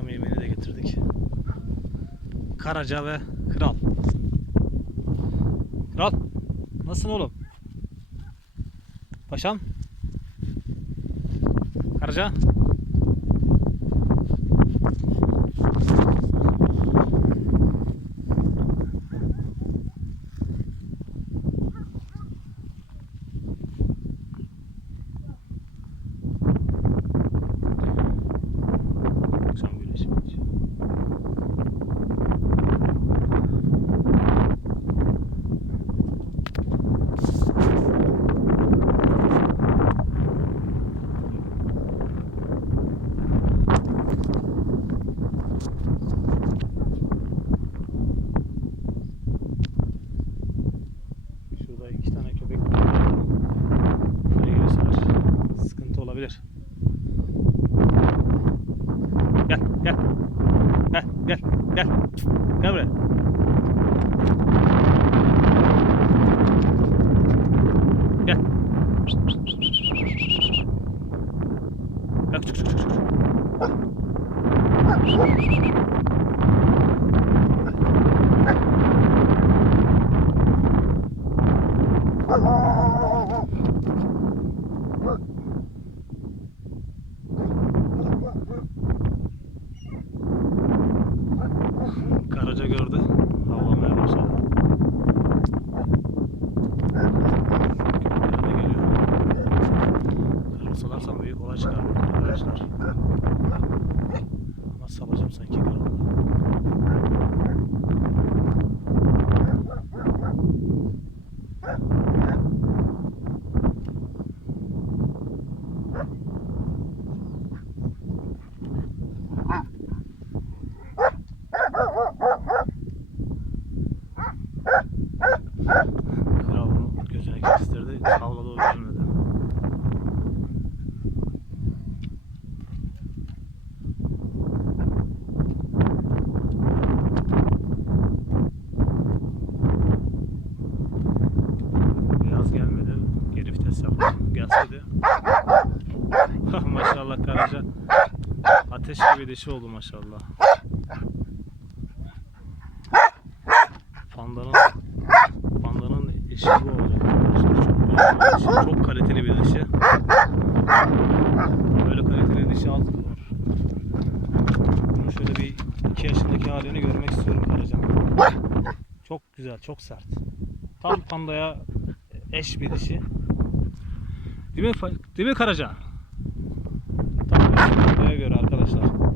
akşam yemeğini de getirdik. Karaca ve Kral. Kral. Nasılsın oğlum? Paşam. Karaca. Akşam güneşi batıyor. Şurada iki tane köpek var. Buraya geliyorsalar sıkıntı olabilir. Gel, gel. Gel, gel, gel. Gel buraya. Gel. Gel, çık, çık, çık, çık. Karaca gördü. Havlamaya başladı. Köpekler de geliyor. Kırılsalarsa büyük olay çıkar arkadaşlar. Ama salacağım sanki karalı. Kral onu gözüne kestirdi. Havladı o gelmedi. Beyaz gelmedi. Geri vites yaptı. Gelseydi. maşallah Karaca. Gibi dişi oldu maşallah. Pandanın Pandanın işi bu olacak. Çok, çok kaliteli bir dişi. Böyle kaliteli dişi az bulunur. Bunu şöyle bir iki yaşındaki halini görmek istiyorum Karacan. Çok güzel, çok sert. Tam pandaya eş bir dişi. Değil mi, değil mi Karaca? Tam pandaya göre arkadaşlar.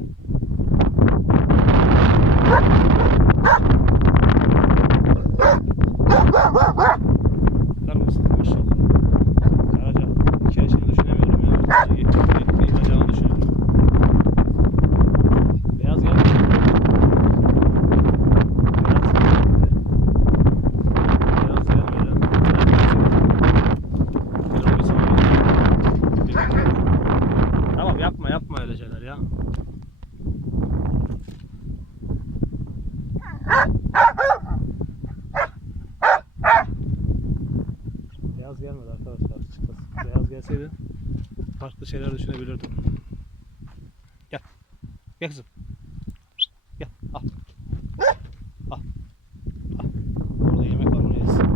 Bakar mısınız maşallah. Karaca iki yaşını düşünemiyorum ya. İlk, ilk, ilk bacağını düşünüyorum. Beyaz geldi. Beyaz geldi. Beyaz gelmedi. Beyaz gelmedi. Kral bir sana bir- Tamam yapma yapma öyle şeyler ya. Beyaz gelmedi arkadaşlar açıkçası. Beyaz gelseydi farklı şeyler düşünebilirdim. Gel. Gel kızım. Gel. Al. Al. Al. Burada yemek var onu yesin.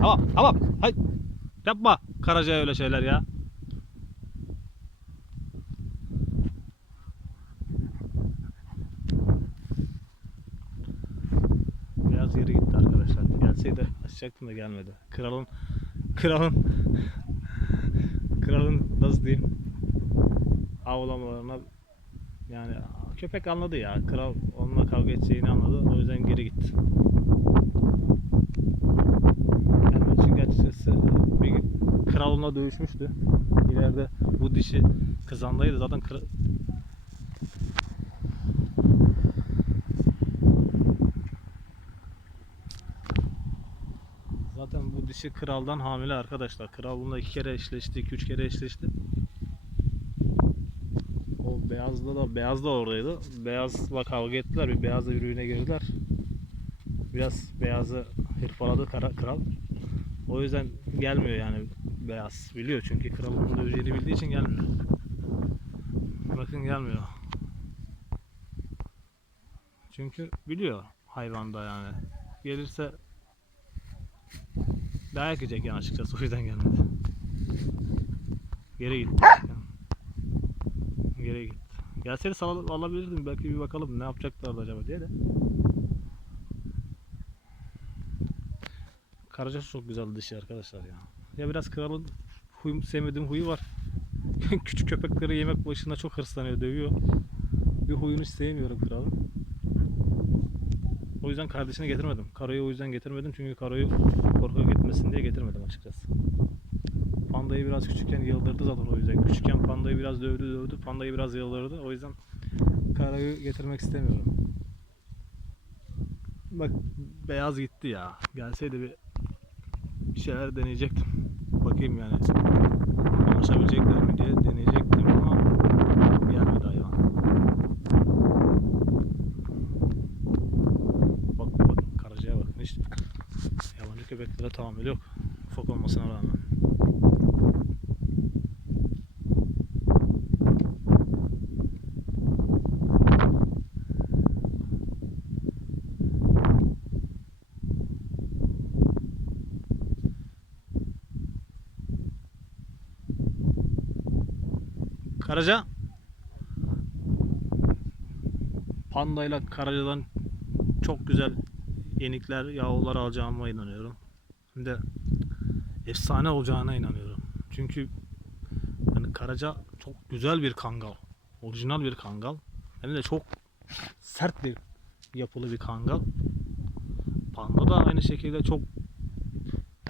Tamam tamam. Hay. Yapma Karaca öyle şeyler ya. Beyaz arkadaşlar. Gelseydi açacaktım da gelmedi. Kralın kralın kralın nasıl diyeyim avlamalarına yani köpek anladı ya. Kral onunla kavga edeceğini anladı. O yüzden geri gitti. Yani çünkü açıkçası bir kral onunla dövüşmüştü. İleride bu dişi kızandaydı. Zaten kra- Dişi kraldan hamile arkadaşlar. Kral bununla iki kere eşleşti, iki üç kere eşleşti. O beyazda da beyaz da oradaydı. Beyazla kavga ettiler. Bir beyazla birbirine girdiler. Biraz beyazı hırpaladı kara, kral. O yüzden gelmiyor yani. beyaz. Biliyor çünkü kralın döveceğini bildiği için gelmiyor. Bakın gelmiyor. Çünkü biliyor hayvanda yani. Gelirse dayak yiyecek yani açıkçası o yüzden gelmedi. Geri gitti. Geri gitti. Gelseydi sal alabilirdim belki bir bakalım ne yapacaklardı acaba diye de. Karaca çok güzel dişi arkadaşlar ya. Ya biraz kralın huyum, sevmediğim huyu var. Küçük köpekleri yemek başına çok hırslanıyor, dövüyor. Bir huyunu sevmiyorum kralın. O yüzden kardeşini getirmedim. Karoyu o yüzden getirmedim çünkü Karoyu korkuya gitmesin diye getirmedim açıkçası. Pandayı biraz küçükken yıldırdı zaten o yüzden. Küçükken pandayı biraz dövdü dövdü. Pandayı biraz yıldırdı. O yüzden Karoyu getirmek istemiyorum. Bak beyaz gitti ya. Gelseydi bir bir şeyler deneyecektim. Bakayım yani. Anlaşabilecekler mi diye deneyecektim ama gelmedi hayvan. Bak bak karacaya bakın hiç köpeklere tahammül yok. Ufak olmasına rağmen. Karaca Panda ile Karaca'dan çok güzel yenikler, yavrular alacağıma inanıyorum. Hem de efsane olacağına inanıyorum. Çünkü yani Karaca çok güzel bir kangal. Orijinal bir kangal. Hem de çok sert bir yapılı bir kangal. Panda da aynı şekilde çok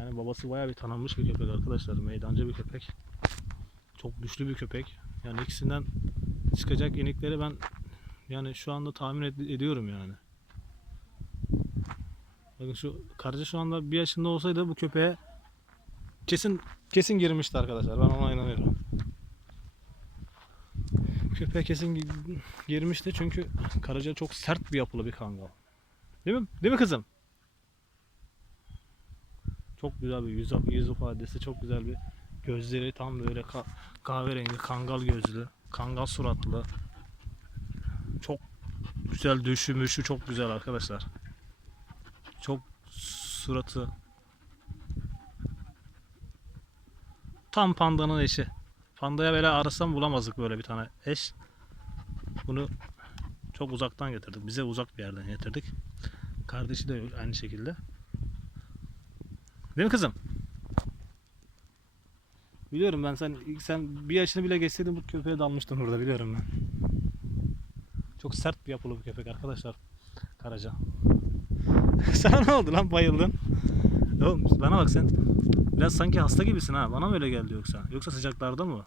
yani babası bayağı bir tanınmış bir köpek arkadaşlar. Meydancı bir köpek. Çok güçlü bir köpek. Yani ikisinden çıkacak inikleri ben yani şu anda tahmin ed- ediyorum yani. Bakın şu karıcı şu anda bir yaşında olsaydı bu köpeğe kesin kesin girmişti arkadaşlar. Ben ona inanıyorum. Köpeğe kesin gi- girmişti çünkü karıcı çok sert bir yapılı bir kangal. Değil mi? Değil mi kızım? Çok güzel bir yüz, yüz ifadesi, çok güzel bir gözleri tam böyle ka- kahverengi kangal gözlü, kangal suratlı. Çok güzel döşü müşü çok güzel arkadaşlar. Çok suratı tam pandanın eşi. Pandaya böyle arasam bulamazdık böyle bir tane eş. Bunu çok uzaktan getirdik. Bize uzak bir yerden getirdik. Kardeşi de aynı şekilde. Değil mi kızım? Biliyorum ben sen sen bir yaşını bile geçseydin bu köpeğe dalmıştın burada biliyorum ben. Çok sert bir yapılı bir köpek arkadaşlar. Karaca. Sana ne oldu lan bayıldın? Oğlum bana bak sen biraz sanki hasta gibisin ha. Bana mı öyle geldi yoksa? Yoksa sıcaklarda mı?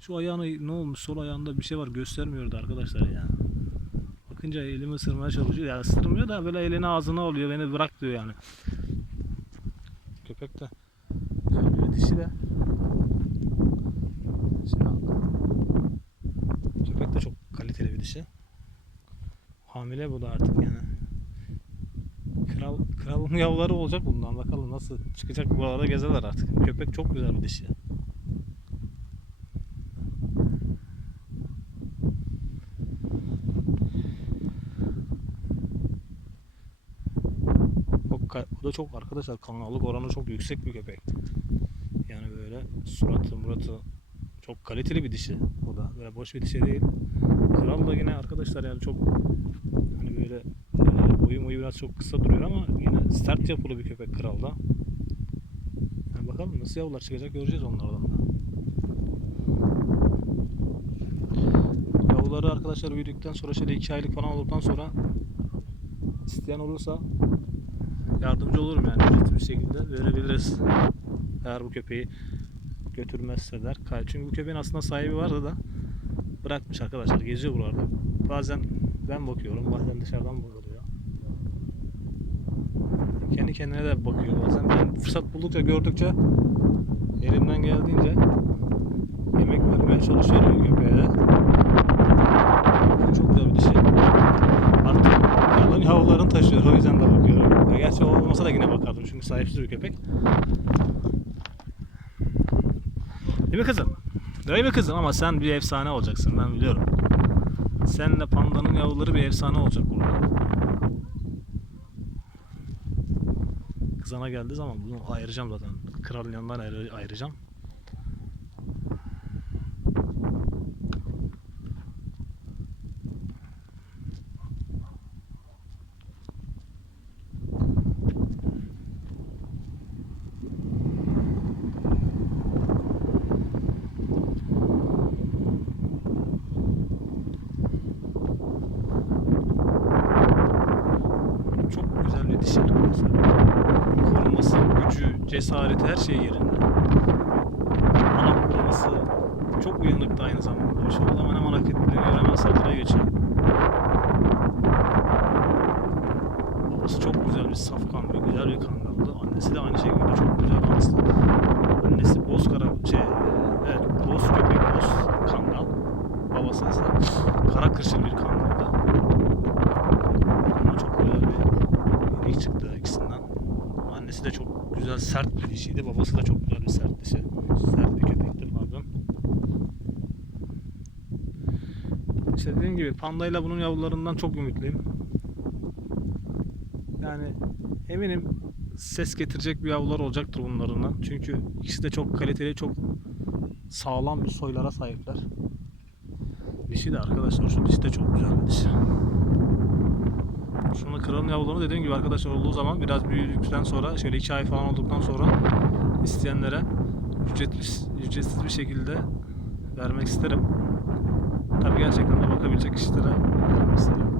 Şu ayağına ne olmuş? Sol ayağında bir şey var göstermiyordu arkadaşlar ya. Bakınca elimi ısırmaya çalışıyor. Ya ısırmıyor da böyle elini ağzına alıyor. Beni bırak diyor yani. Köpek de Şöyle dişi de Köpek de çok kaliteli bir dişi. Hamile bu da artık yani. Kral, kralın yavruları olacak bundan. Bakalım nasıl çıkacak bu arada gezerler artık. Köpek çok güzel bir dişi. O da çok arkadaşlar kanallık oranı çok yüksek bir köpek. Yani böyle suratı muratı çok kaliteli bir dişi o da. Böyle boş bir dişi değil. Kral da yine arkadaşlar yani çok hani böyle e, boyu boyu biraz çok kısa duruyor ama yine sert yapılı bir köpek kralda. Yani bakalım nasıl yavrular çıkacak göreceğiz onlardan da. Yavruları arkadaşlar büyüdükten sonra şöyle 2 aylık falan olduktan sonra isteyen olursa yardımcı olurum yani bir şekilde verebiliriz. Eğer bu köpeği götürmezseler. Çünkü bu köpeğin aslında sahibi vardı da bırakmış arkadaşlar. Geziyor buralarda. Bazen ben bakıyorum, bazen dışarıdan bakılıyor. Kendi kendine de bakıyor bazen. Ben fırsat buldukça, gördükçe elimden geldiğince yemek vermeye çalışıyorum köpeğe de. Çok güzel bir dişi. Artık kralın yavrularını taşıyor. O yüzden de bakıyorum. Gerçi olmasa da yine bakardım çünkü sahipsiz bir köpek. Değil mi kızım? Değil mi kızım? Ama sen bir efsane olacaksın ben biliyorum. Senle pandanın yavruları bir efsane olacak burada. Kızana geldiği zaman bunu ayıracağım zaten. Kralın yanından ayrı- ayıracağım. Çok güzel bir dişi arkadaşlar. Koruması, gücü, cesareti her şey yerinde. Alan koruması çok uyanıktı aynı zamanda. Bir şey oldu hemen hemen hareketleniyor, hemen saldırıya geçiyor. Babası çok güzel bir safkan, bir güzel bir kangaldı. Annesi de aynı şekilde çok güzel bir annesi. Annesi bozkara, şey, evet, boz köpek, boz kangal. Babası ise kara kırşır bir kangaldı. Ama çok güzel bir inek çıktı ikisinden. Annesi de çok güzel sert bir dişiydi. Babası da çok güzel bir sert dişi. Sert bir köpekti pardon. İşte dediğim gibi pandayla bunun yavrularından çok ümitliyim. Yani eminim ses getirecek bir yavrular olacaktır bunlarından. Çünkü ikisi de çok kaliteli, çok sağlam bir soylara sahipler. Dişi de arkadaşlar şu dişi de çok güzel bir dişi. Sonra kralın yavrularını dediğim gibi arkadaşlar olduğu zaman biraz büyüdükten sonra şöyle 2 ay falan olduktan sonra isteyenlere ücretsiz, ücretsiz bir şekilde vermek isterim. Tabi gerçekten de bakabilecek kişilere vermek isterim.